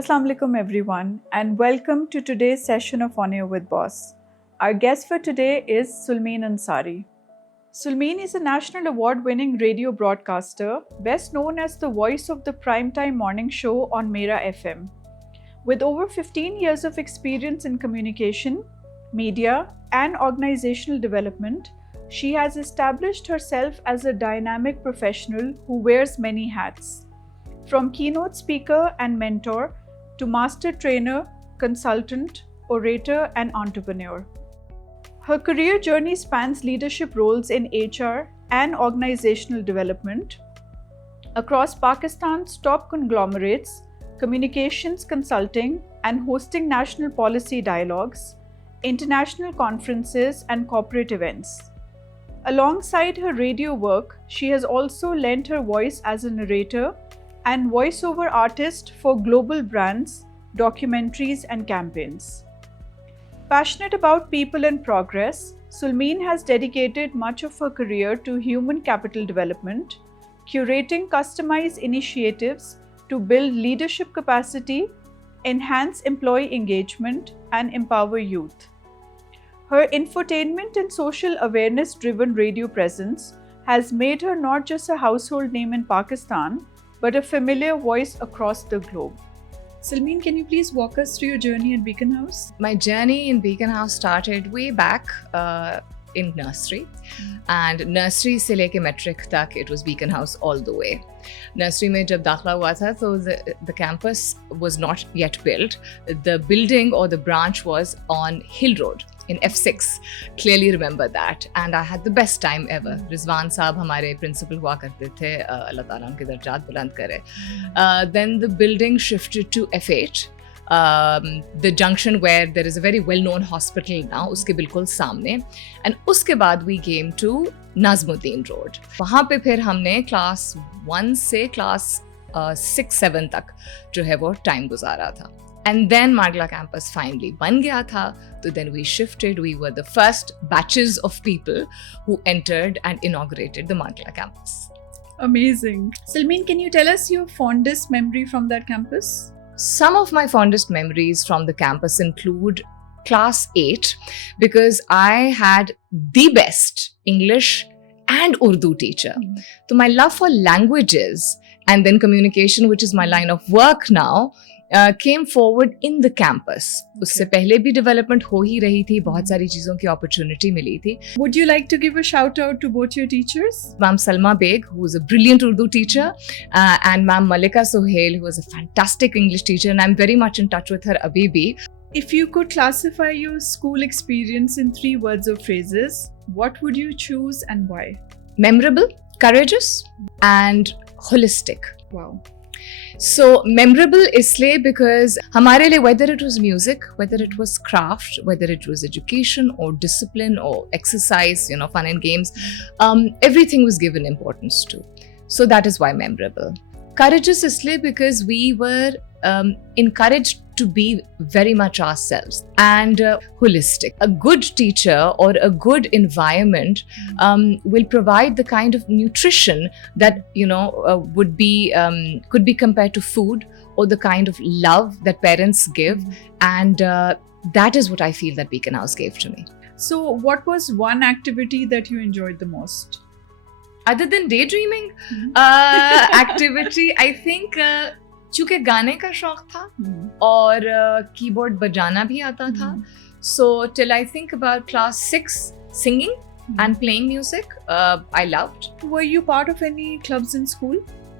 Assalamu alaikum everyone and welcome to today's session of On Air with Boss. Our guest for today is Sulmeen Ansari. Sulmeen is a national award-winning radio broadcaster, best known as the voice of the primetime morning show on Mera FM. With over 15 years of experience in communication, media, and organizational development, she has established herself as a dynamic professional who wears many hats. From keynote speaker and mentor to master trainer, consultant, orator, and entrepreneur. Her career journey spans leadership roles in HR and organizational development across Pakistan's top conglomerates, communications consulting, and hosting national policy dialogues, international conferences, and corporate events. Alongside her radio work, she has also lent her voice as a narrator and voiceover artist for global brands, documentaries, and campaigns. Passionate about people and progress, Sulmeen has dedicated much of her career to human capital development, curating customized initiatives to build leadership capacity, enhance employee engagement, and empower youth. Her infotainment and social awareness-driven radio presence has made her not just a household name in Pakistan, but a familiar voice across the globe. Sulmeen, can you please walk us through your journey at Beacon House? My journey in Beacon House started way back in nursery. And nursery se leke metric tak, it was Beacon House all the way. Nursery mein jab dakhla hua tha, so the campus was not yet built. The building or the branch was on Hill Road in F6. Clearly remember that. And I had the best time ever. Rizwan saab hamare principal hua karte the, Allah Ta'ala unke darajat buland kare. Then the building shifted to F8. The junction where there is a very well-known hospital now, uske bilkul samne. And uske baad we came to Nazmuddin Road. वहाँ पे फिर हमने class 1 से class 6-7 तक जो है वो time गुजारा था. And then Margla campus finally ban gaya tha. So then we shifted. We were the first batches of people who entered and inaugurated the Margla campus. Amazing. Sulmeen, can you tell us your fondest memory from that campus? Some of my fondest memories from the campus include class 8 because I had the best English and Urdu teacher. So my love for languages and then communication, which is my line of work now, came forward in the campus. उससे पहले भी development हो ही रही थी, बहुत सारी चीज़ों की opportunity मिली थी. Would you like to give a shout out to both your teachers? Ma'am Salma Beg, who is a brilliant Urdu teacher, and Ma'am Malika Sohail, who was a fantastic English teacher, and I'm very much in touch with her abhi bhi. If you could classify your school experience in 3 words or phrases, what would you choose and why? Memorable, courageous, and holistic. Wow. So memorable isliye because hamare liye, whether it was music, whether it was craft, whether it was education or discipline or exercise, fun and games, everything was given importance to. So that is why memorable. Courageous isliye because we were encouraged to be very much ourselves, and holistic. A good teacher or a good environment will provide the kind of nutrition that would be could be compared to food or the kind of love that parents give, and that is what I feel that Beacon House gave to me. So what was one activity that you enjoyed the most? Other than daydreaming activity, I think चूँकि गाने का शौक था और keyboard बजाना भी आता था, so till I think about class 6, singing and playing music, I loved. Were you part of any clubs in school?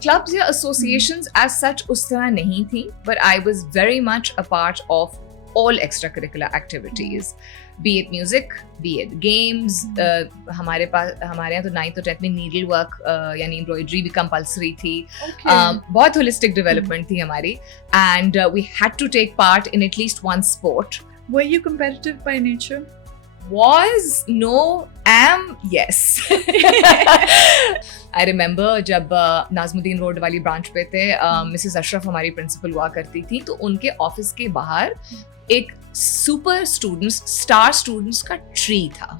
Clubs या associations as such उस तरह नहीं थी, but I was very much a part of all extracurricular activities, be it music, be it games. हमारे यहाँ तो 9th और 10th में needle work यानी embroidery भी compulsory थी. बहुत holistic development थी हमारी, and we had to take part in at least one sport. Were you competitive by nature? Was, no, am, yes. I remember जब नाज़मुद्दीन रोड वाली ब्रांच पे थे, मिसेस अशरफ हमारी प्रिंसिपल हुआ करती थी, तो उनके ऑफिस के बाहर एक सुपर स्टूडेंट्स, स्टार स्टूडेंट्स का ट्री था.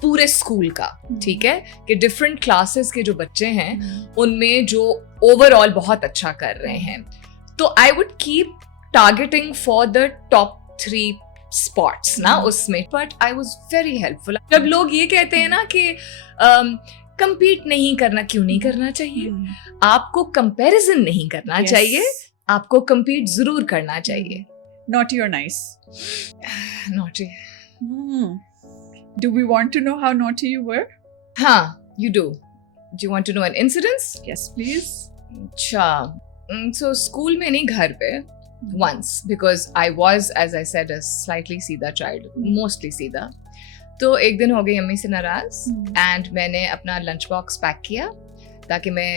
पूरे स्कूल का, ठीक है, कि डिफरेंट क्लासेस के जो बच्चे हैं उनमें जो ओवरऑल बहुत अच्छा कर रहे हैं. तो I would keep targeting for the top 3 spots ना उसमें, but I was very helpful. जब लोग ये कहते हैं ना कि compete नहीं करना, क्यों नहीं करना चाहिए? आपको comparison नहीं करना चाहिए, आपको compete जरूर करना चाहिए. Naughty or nice? Naughty. Do we want to know how naughty you were? हाँ, you do. Do you want to know an incident? Yes, please. अच्छा, so school में नहीं, घर पे. Once, because I was, as I said, a slightly सीधा child, mostly सीधा. तो एक दिन हो गई अम्मी से नाराज and मैंने अपना lunch box पैक किया ताकि मैं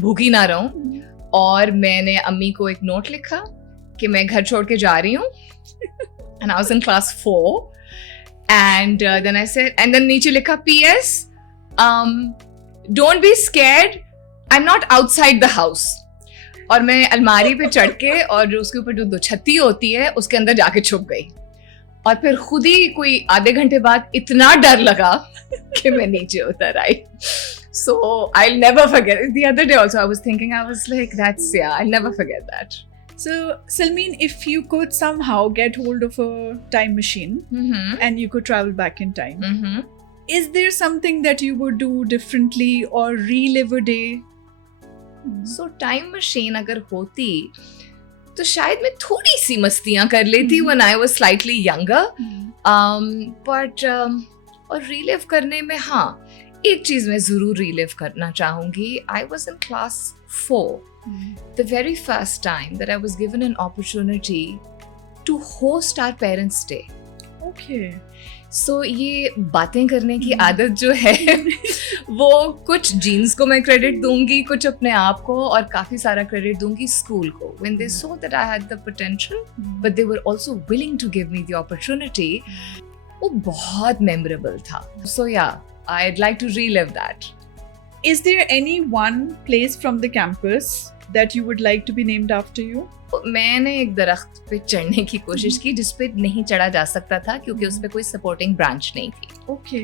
भूखी ना रहूं, और मैंने अम्मी को एक नोट लिखा कि मैं घर छोड़ के जा रही हूँ. And I was in class 4 and then I said, and then नीचे लिखा PS, don't be scared, I'm not outside the house. और मैं अलमारी पे चढ़ के और जो उसके ऊपर जो 2 छत्ती होती है उसके अंदर जाके छुप गई, और फिर खुद ही कोई आधे घंटे बाद इतना डर लगा कि मैं नीचे उतर आई. So I'll never forget it. The other day also I was thinking, I was like, that's, yeah, I'll never forget that. So Salmeen, if you could somehow get hold of a time machine and you could travel back in time, is there something that you would do differently or relive a day? So time machine अगर होती तो शायद मैं थोड़ी सी मस्तियाँ कर लेती when I was slightly younger. But और relive करने में, हाँ, एक चीज मैं जरूर relive करना चाहूंगी. I was in class 4. The very first time that I was given an opportunity to host our parents' day. Okay. So ये बातें करने की आदत जो है वो कुछ जीन्स को मैं क्रेडिट दूंगी, कुछ अपने आप को, और काफी सारा क्रेडिट दूंगी स्कूल को. When they saw that I had the potential, but they were also willing to give me the opportunity, वो बहुत memorable था. So yeah, I'd like to relive that. Is there any one place from the campus that you would like to be named after you? मैंने एक दरख्त पे चढ़ने की कोशिश की जिस पे नहीं चढ़ा जा सकता था क्योंकि उस पे कोई सपोर्टिंग ब्रांच नहीं थी. ओके.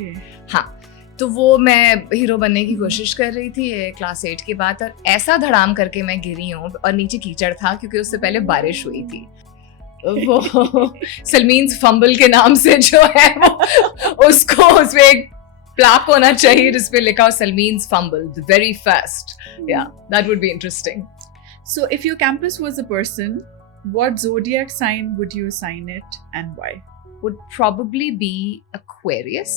हाँ, तो वो मैं हीरो बनने की कोशिश कर रही थी क्लास 8 की बात, और ऐसा धड़ाम करके मैं गिरी हूँ, और नीचे कीचड़ था क्योंकि उससे पहले बारिश हुई थी. वो सलमीन्स फंबल के नाम से जो है वो उसको उसपे एक प्लाक होना चाहिए जिस पे लिखा हो सलमीन्स फंबल, द वेरी फर्स्ट. या that would be interesting. So if your campus was a person, what zodiac sign would you assign it and why? Would probably be Aquarius.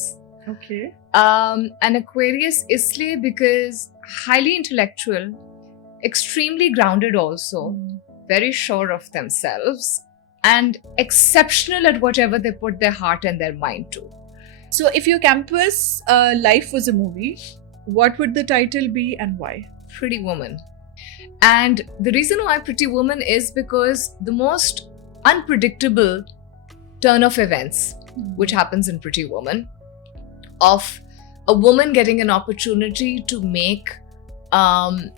Okay. And Aquarius isliye because highly intellectual, extremely grounded also, very sure of themselves, and exceptional at whatever they put their heart and their mind to. So if your campus life was a movie, what would the title be and why? Pretty Woman. And the reason why Pretty Woman is because the most unpredictable turn of events which happens in Pretty Woman, of a woman getting an opportunity to make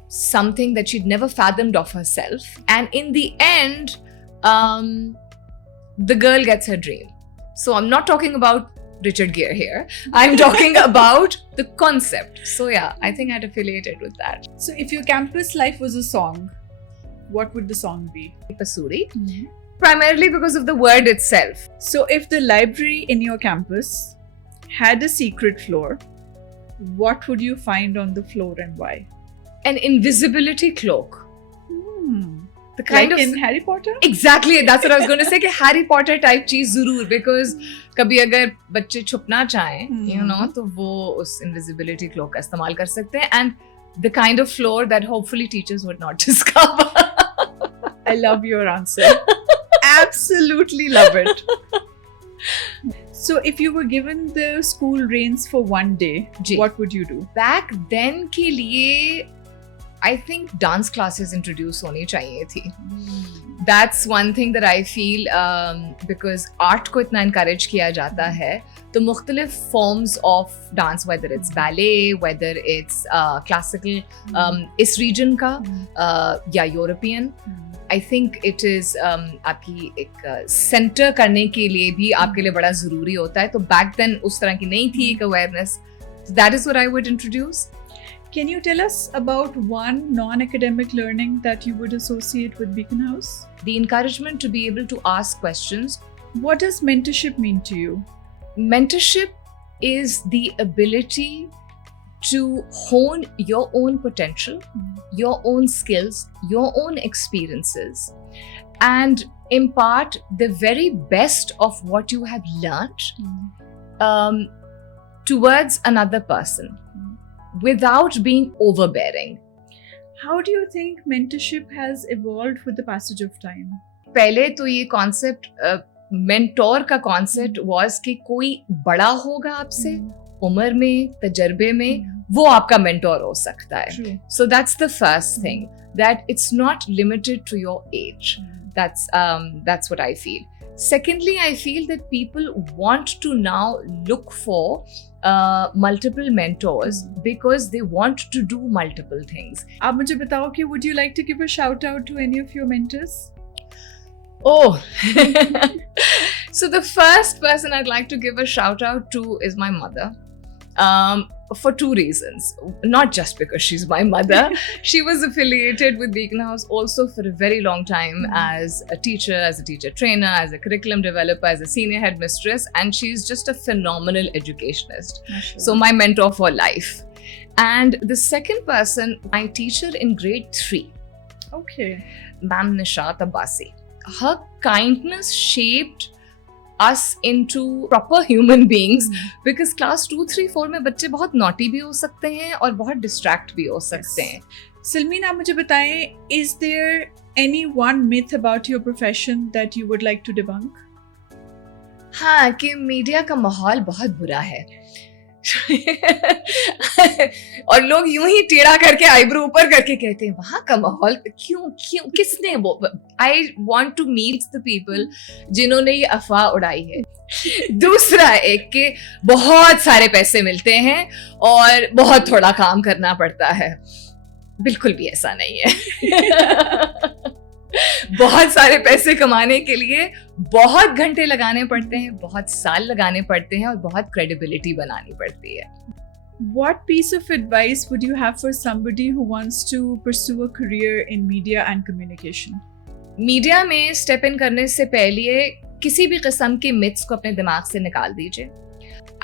something that she'd never fathomed of herself, and in the end the girl gets her dream. So I'm not talking about Richard Gere here. I'm talking about the concept. So yeah, I think I'd affiliate it with that. So if your campus life was a song, what would the song be? Pasuri. Primarily because of the word itself. So if the library in your campus had a secret floor, what would you find on the floor and why? An invisibility cloak. The kind like of in Harry Potter? Exactly, that's what I was going to say, कि Harry Potter type चीज जरूर, because कभी अगर बच्चे छुपना चाहें, you know, तो वो उस invisibility cloak का इस्तेमाल कर सकते हैं, and the kind of floor that hopefully teachers would not discover. I love your answer. Absolutely love it. So if you were given the school reins for one day, what would you do? Back then के लिए I think dance classes introduce होनी चाहिए थी. That's one thing that I feel because art को इतना encourage किया जाता है, तो मुख्तलिफ forms of dance, whether it's ballet, whether it's classical, इस region का या European, I think it is आपकी एक center करने के लिए भी आपके लिए बड़ा ज़रूरी होता है. तो back then उस तरह की नहीं थी एक awareness. So that is what I would introduce. Can you tell us about one non-academic learning that you would associate with Beacon House? The encouragement to be able to ask questions. What does mentorship mean to you? Mentorship is the ability to hone your own potential, your own skills, your own experiences, and impart the very best of what you have learned towards another person without being overbearing. How do you think mentorship has evolved with the passage of time? पहले तो ये concept mentor का concept was कि कोई बड़ा होगा आपसे उम्र में, तजर्बे में, वो आपका मेंटोर हो सकता है. True. So that's the first thing, that it's not limited to your age. That's what I feel. Secondly, I feel that people want to now look for multiple mentors because they want to do multiple things. आप मुझे बताओ कि would you like to give a shout out to any of your mentors? Oh, so the first person I'd like to give a shout out to is my mother. For two reasons. Not just because she's my mother. She was affiliated with Beacon House also for a very long time as a teacher trainer, as a curriculum developer, as a senior headmistress, and she's just a phenomenal educationist. So my mentor for life. And the second person, my teacher in grade 3. Okay. Ma'am Nishat Abbasi. Her kindness shaped us into proper human beings because class 2, 3, 4 में बच्चे बहुत naughty भी हो सकते हैं और बहुत distract भी हो सकते हैं. Sulmeen, आप मुझे बताएं, is there any one myth about your profession that you would like to debunk? हाँ, कि मीडिया का माहौल बहुत बुरा है. और लोग यूं ही टेढ़ा करके आईब्रो ऊपर करके कहते हैं वहां का माहौल क्यों किसने वो. I want to meet the people जिन्होंने ये अफवाह उड़ाई है. दूसरा एक के बहुत सारे पैसे मिलते हैं और बहुत थोड़ा काम करना पड़ता है. बिल्कुल भी ऐसा नहीं है. बहुत सारे पैसे कमाने के लिए बहुत घंटे लगाने पड़ते हैं, बहुत साल लगाने पड़ते हैं और बहुत क्रेडिबिलिटी बनानी पड़ती है. What piece of advice would you have for somebody who wants to pursue a career in media and communication? Media में स्टेप इन करने से पहले किसी भी किस्म के मिथ्स को अपने दिमाग से निकाल दीजिए.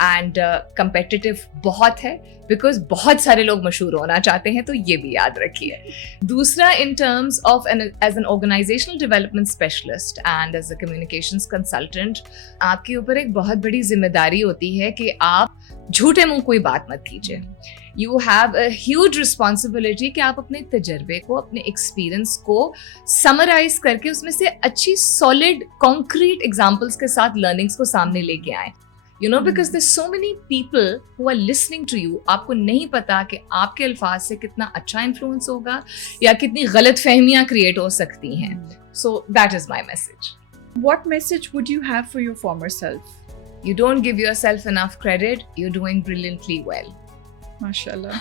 एंड कंपेटिटिव बहुत है बिकॉज बहुत सारे लोग मशहूर होना चाहते हैं, तो ये भी याद रखिए. दूसरा, in terms of as an organisational development specialist and as a communications consultant, आपके ऊपर एक बहुत बड़ी जिम्मेदारी होती है कि आप झूठे मुंह कोई बात मत कीजिए. You have a huge responsibility कि आप अपने तजर्बे को, अपने एक्सपीरियंस को समराइज करके उसमें से अच्छी सॉलिड कॉन्क्रीट एग्जाम्पल्स के साथ लर्निंग्स को सामने लेके आए. You know, because there's so many people who are listening to you. आपको नहीं पता कि आपके अल्फाज से कितना अच्छा इन्फ्लुएंस होगा या कितनी गलत फहमियां क्रिएट हो सकती हैं. So that is my message. What message would you have for your former self? You don't give yourself enough credit. You're doing brilliantly well. MashaAllah.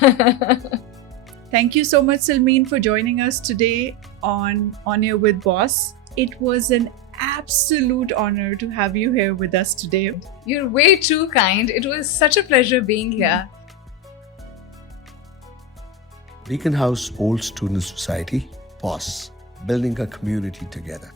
Thank you so much, Sulmeen, for joining us today on Air with Boss. It was an absolute honor to have you here with us today. You're way too kind. It was such a pleasure being here. Beacon House Old Student Society, BOSS, building a community together.